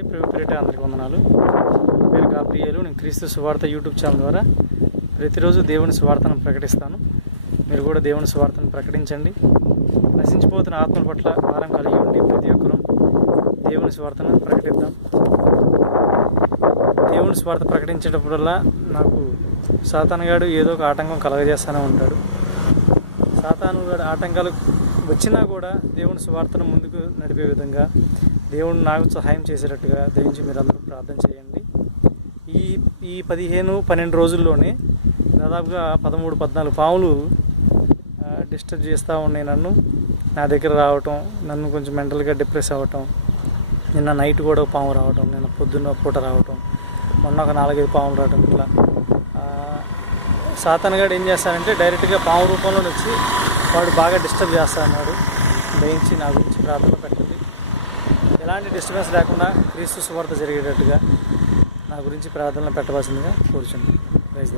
అండి పేరిట అందరికి వందనాలు. పేరు గాబ్రియలు నేను క్రీస్తు సువార్త యూట్యూబ్ ఛానల్ ద్వారా ప్రతిరోజు దేవుని సువార్తను ప్రకటిస్తాను. మీరు కూడా దేవుని సువార్తను ప్రకటించండి. నశించిపోతున్న ఆత్మల పట్ల భారం కలిగి ఉండి ప్రతి ఒక్కరూ దేవుని సువార్తను ప్రకటిద్దాం. దేవుని స్వార్థ ప్రకటించేటప్పుడల్లా నాకు సాతానగాడు ఏదో ఒక ఆటంకం కలగజేస్తూనే ఉంటాడు. సాతాను ఆటంకాలు వచ్చినా కూడా దేవుని స్వార్థను ముందుకు నడిపే విధంగా దేవుడు నాకు సహాయం చేసేటట్టుగా దయించి మీరందరూ ప్రార్థన చేయండి. ఈ ఈ పదిహేను పన్నెండు రోజుల్లోనే దాదాపుగా పదమూడు పద్నాలుగు పాములు డిస్టర్బ్ చేస్తూ ఉన్నాయి నన్ను. నా దగ్గర రావటం నన్ను కొంచెం మెంటల్గా డిప్రెస్ అవ్వటం నిన్న నైట్ కూడా ఒక పాము రావటం నిన్న పొద్దున్న పూట రావటం మొన్న ఒక నాలుగైదు పాములు రావటం ఇట్లా సాతనగాడు ఏం చేస్తానంటే డైరెక్ట్గా పాము రూపంలో వచ్చి వాడు బాగా డిస్టర్బ్ చేస్తాడు బెయించి దయించి నా గురించి ప్రార్థన పెట్టండి. ఎలాంటి డిస్టర్బెన్స్ లేకుండా క్రీస్తు సువార్త జరిగేటట్టుగా నా గురించి ప్రార్థనలు పెట్టవలసిందిగా కోరుచున్నాను. ప్రైజ్